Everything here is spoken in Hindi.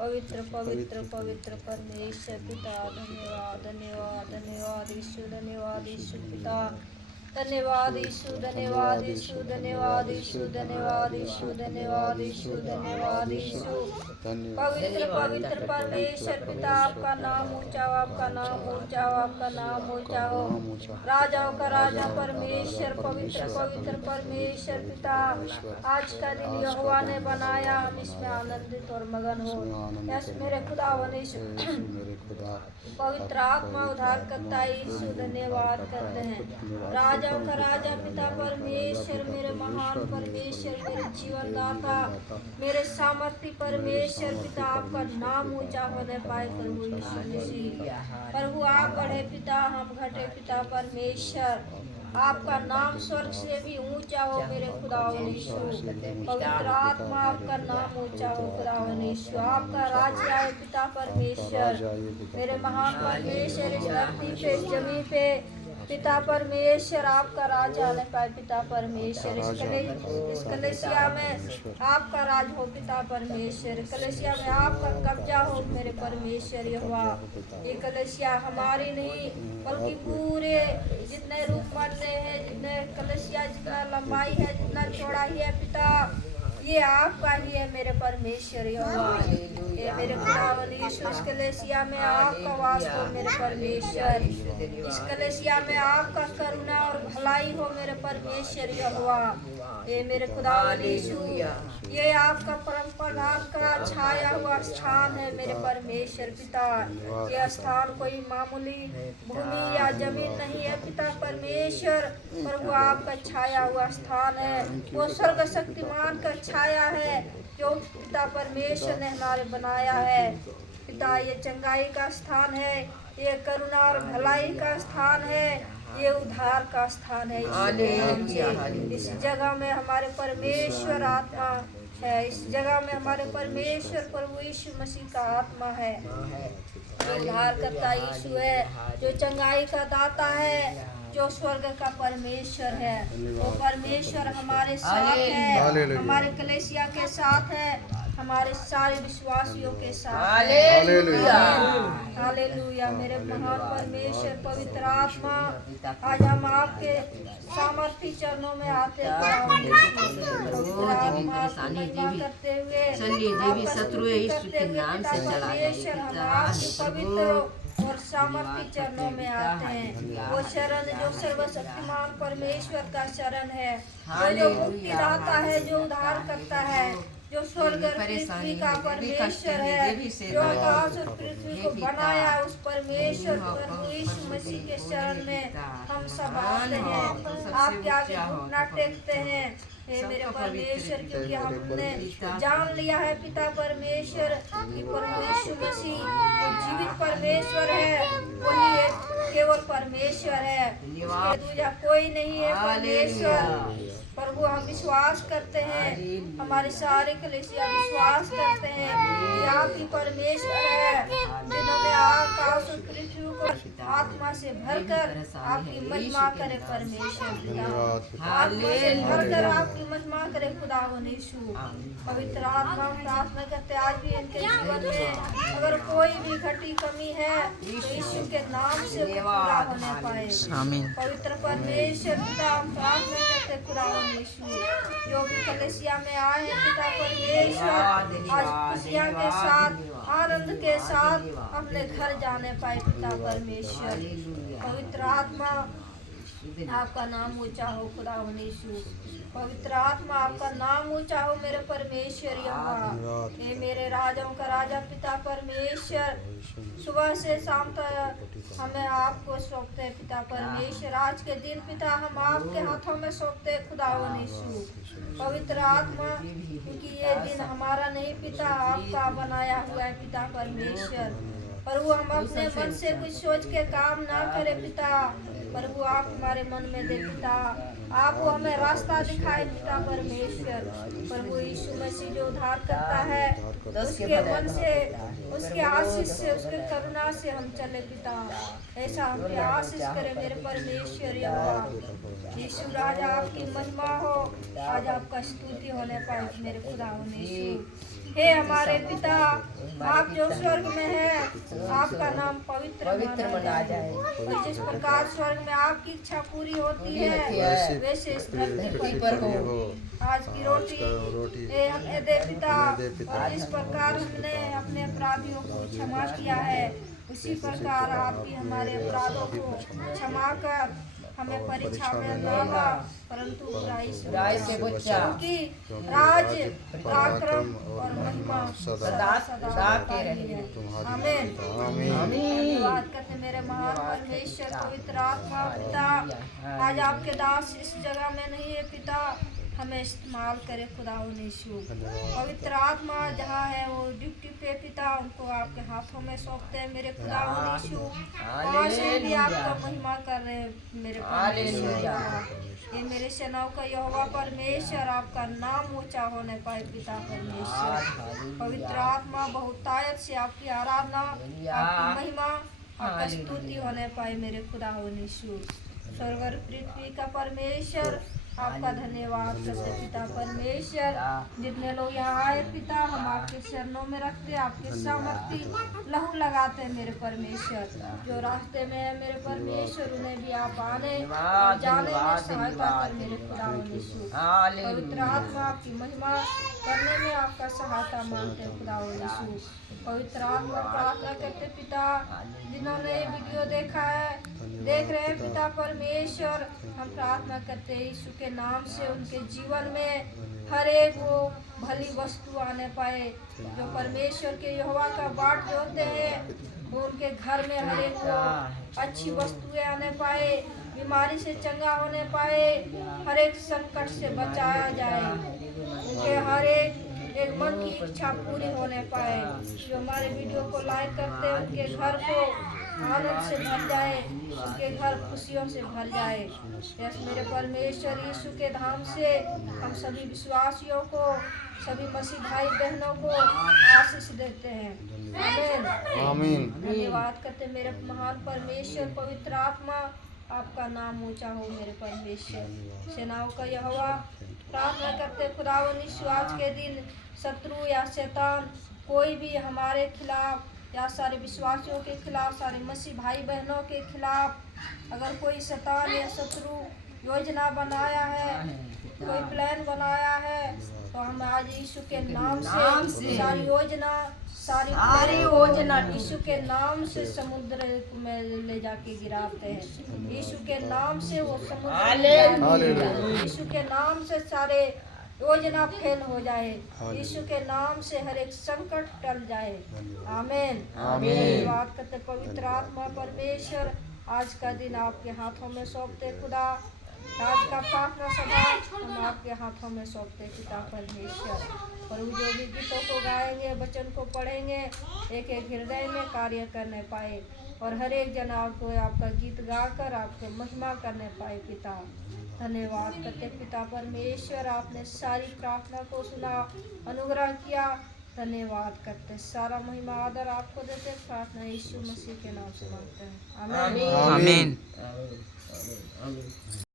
पवित्र पवित्र पवित्र परमेश्वर पिता, धन्यवाद धन्यवाद धन्यवाद यीशु, धन्यवाद यीशु पिता, धन्यवाद यीशु, धन्यवाद यीशु, धन्यवाद यीशु, धन्यवाद यीशु, धन्यवाद यीशु, धन्यवाद यीशु। पवित्र पवित्र परमेश्वर पिता, आपका नाम ऊंचा हो, आपका नाम ऊंचा हो, आपका नाम ऊंचा हो। राजाओं का राजा परमेश्वर, पवित्र पवित्र परमेश्वर पिता, आज का दिन यहोवा ने बनाया, हम इसमें आनंदित और मगन हो। यस मेरे खुदा पवित्र आत्मा उद्धार करता यीशु, धन्यवाद करते हैं। राजाओं का राजा पिता परमेश्वर, मेरे महान परमेश्वर, मेरे जीवन दाता, मेरे सामर्थ्य परमेश्वर पिता, आपका नाम ऊंचा होने पाए प्रभु यीशु मसीह। प्रभु आप बढ़े पिता, हम घटे पिता परमेश्वर, आपका नाम स्वर्ग से भी ऊंचा हो मेरे खुदा यीशु। पवित्र आत्मा आपका नाम ऊंचा हो खुदा यीशु, आपका राज्य आए पिता परमेश्वर, मेरे महान परमेश्वर, इस धरती पे इस जमीन पे पिता परमेश्वर, आपका राज आने पाए पिता परमेश्वर। इस कलेसिया में आपका राज हो पिता परमेश्वर, कलेसिया में आपका कब्जा हो मेरे परमेश्वर यहोवा। ये कलेसिया हमारी नहीं बल्कि पूरे जितने रूप मरते हैं, जितने कलेसिया, जितना लंबाई है, जितना चौड़ाई है पिता, ये आपका ही है मेरे परमेश्वर यहोवा। ये मेरे खुदा यीशु, इस कलेसिया में आपका वास हो मेरे परमेश्वर, इस कलेसिया में आपका करुणा और भलाई हो मेरे परमेश्वर यहोवा। ये मेरे खुदा यीशु, ये आपका परम प्रधान का छाया हुआ स्थान है मेरे परमेश्वर पिता। यह स्थान कोई मामूली भूमि या जमीन नहीं है पिता परमेश्वर, प्रभु आपका छाया हुआ स्थान है। वो स्वर्ग शक्तिमान का छाया है जो पिता परमेश्वर ने हमारे बनाया है पिता। ये चंगाई का स्थान है, ये करुणा और भलाई का स्थान है, ये उद्धार का स्थान है। इस जगह में हमारे परमेश्वर आत्मा है, इस जगह में हमारे परमेश्वर प्रभु यीशु मसीह का आत्मा है, जो उद्धार करता यीशु है, जो चंगाई का दाता है, जो स्वर्ग का परमेश्वर है। वो परमेश्वर हमारे साथ है, हमारे कलेसिया के साथ है, हमारे सारे विश्वासियों के साथ। Hallelujah hallelujah. मेरे महान परमेश्वर पवित्र आत्मा, आज हम आपके सामर्थ्य चरणों में आते हैं करते हुए परमेश्वर, हम आपके पवित्र और सामर्थ्य चरणों में आते हैं। वो शरण जो सर्वशक्तिमान परमेश्वर का शरण है, वो जो मुक्ति दाता है, जो उद्धार करता है, जो स्वर्ग और पृथ्वी का परमेश्वर है, जो आकाश और पृथ्वी को बनाया, उस परमेश्वर प्रभु यीशु मसीह के शरण में हम सब आते हैं, आपके आगे घुटना टेकते हैं हे मेरे परमेश्वर, क्योंकि हमने जान लिया है पिता परमेश्वर कि प्रभु यीशु मसीह जीवित परमेश्वर है, वही केवल परमेश्वर है, दूसरा कोई नहीं है परमेश्वर। प्रभु हम विश्वास करते हैं, हमारे सारे कलीसिया विश्वास करते हैं कि आप ही परमेश्वर है, जिन्होंने आकाश और पृथ्वी को आत्मा से भरकर आपकी महिमा करे परमेश्वर, आत्मा से भरकर आपकी महिमा करे खुदा यीशु। पवित्र आत्मा प्रार्थना करते आज भी इनके जीवन में अगर कोई भी घटी कमी है तो यीशु के नाम से पूरा होने पाए। पवित्र परमेश्वर पिता हम प्रार्थना करते खुदा यीशु, जो भी कलेसिया में आए हैं पिता परमेश्वर, आज खुशियाँ के साथ आनंद के साथ अपने घर जाने पाए पिता परमेश्वर। पवित्र आत्मा आपका नाम ऊंचा हो खुदा यीशु, पवित्र आत्मा आपका नाम ऊंचा हो मेरे परमेश्वर यहोवा। ये मेरे राजाओं का राजा पिता परमेश्वर, सुबह से शाम तक हमें आपको सौंपते हैं पिता परमेश्वर। आज के दिन पिता हम आपके हाथों में सौंपते हैं खुदा यीशु। पवित्र आत्मा, क्योंकि ये दिन हमारा नहीं पिता, आपका बनाया हुआ है पिता परमेश्वर। प्रभु हम अपने मन से कुछ सोच के काम ना करें पिता, प्रभु आप हमारे मन में दे पिता, आप वो हमें रास्ता दिखाए पिता परमेश्वर। प्रभु यीशु मसीह जो उद्धार करता है, उसके मन से, उसके आशीष से, उसके करुणा से हम चले पिता, ऐसा हम आशीष करें मेरे परमेश्वर यहोवा। यीशु राजा आपकी महिमा हो, आज आपका स्तुति होने पाए मेरे खुदा यीशु। हे हमारे पिता, आप जो स्वर्ग में है, आपका नाम पवित्र मना जाए। और जिस प्रकार स्वर्ग में आपकी इच्छा पूरी होती है, वैसे इस धरती पर हो। आज की रोटी हे हमें दे पिता। और जिस प्रकार हमने अपने अपराधियों को क्षमा किया है, उसी प्रकार आपकी हमारे अपराधों को क्षमा कर हमें परीक्षा में न ला, परंतु बुराई से बचा। क्योंकि राज, पराक्रम और महिमा सदा सदा के रहे। आमीन। धन्यवाद करते मेरे महान परमेश्वर पवित्र आत्मा पिता। आज आपके दास इस जगह में नहीं है पिता, हमें इस्तेमाल करे खुदा यीशु। पवित्र आत्मा जहाँ है वो ड्यूटी पे पिता, उनको आपके हाथों में सौंपते हैं मेरे खुदा यीशु। वहाँ से भी आपका महिमा कर रहे हैं मेरे परमेश्वर। ये मेरे सेनाओं का यहोवा परमेश्वर, आपका नाम ऊंचा होने पाए पिता परमेश्वर। पवित्र आत्मा बहुतायत से आपकी आराधना, आपकी महिमा, आपका स्तुति होने पाए मेरे खुदा यीशु। स्वर्ग और पृथ्वी का परमेश्वर, आपका धन्यवाद करते पिता परमेश्वर। जितने लोग यहाँ आए पिता, हम आपके चरणों में रखते, आपके सामर्थ्य लहू लगाते मेरे परमेश्वर। जो रास्ते में है मेरे परमेश्वर, उन्हें भी आप आने और जाने में सहायता कर मेरे खुदा यीशु। पवित्र आत्मा आपकी महिमा करने में आपका सहायता मांगते हैं खुदा यीशु। पवित्र आत्मा प्रार्थना करते पिता, जिन्होंने ये वीडियो देखा है, देख रहे हैं पिता परमेश्वर, हम प्रार्थना करते हैं यीशु के नाम से उनके जीवन में हर एक वो भली वस्तु आने पाए। जो परमेश्वर के यहोवा का बाट जोते हैं, वो उनके घर में हर एक वो अच्छी वस्तुएं आने पाए, बीमारी से चंगा होने पाए, हर एक संकट से बचाया जाए, उनके हर एक मन की इच्छा पूरी होने पाए। जो हमारे वीडियो को लाइक करते हैं, उनके घर को आनंद से भर जाए, उनके घर खुशियों से भर जाए। यस मेरे परमेश्वर यीशु के धाम से हम सभी विश्वासियों को, सभी मसीह भाई बहनों को आशीष देते हैं। आमीन आमीन। धन्यवाद करते मेरे महान परमेश्वर पवित्र आत्मा, आपका नाम ऊंचा हो मेरे परमेश्वर। सेनाओं का यहोवा, प्रार्थना करते खुदा यीशु आज के दिन शत्रु या शैतान कोई भी हमारे खिलाफ या सारे विश्वासियों के खिलाफ, सारे मसीह भाई बहनों के खिलाफ अगर कोई शैतान या शत्रु योजना बनाया है, कोई प्लान बनाया है, तो हम आज यीशु के नाम से सारी योजना, सारी योजना यीशु के नाम से समुद्र में ले जाके गिराते हैं। यीशु के नाम से वो समुद्र, यीशु के नाम से सारे योजना फेल हो जाए, यीशु के नाम से हर एक संकट टल जाए। आमीन आमीन। बात करते पवित्र आत्मा परमेश्वर, आज का दिन आपके हाथों में सौंपते खुदा। आज का प्रार्थना सभा हम आपके हाथों में सौंपते पिता परमेश्वर। और जो भी गीतों को गाएंगे, वचन को पढ़ेंगे, एक एक हृदय में कार्य करने पाए, और हर एक जन आपको आपका गीत गाकर आपके महिमा करने पाए पिता। धन्यवाद करते पिता परमेश्वर, आपने सारी प्रार्थना को सुना, अनुग्रह किया। धन्यवाद करते, सारा महिमा आदर आपको देते। प्रार्थना यीशु मसीह के नाम से मांगते हैं। आमीन आमीन।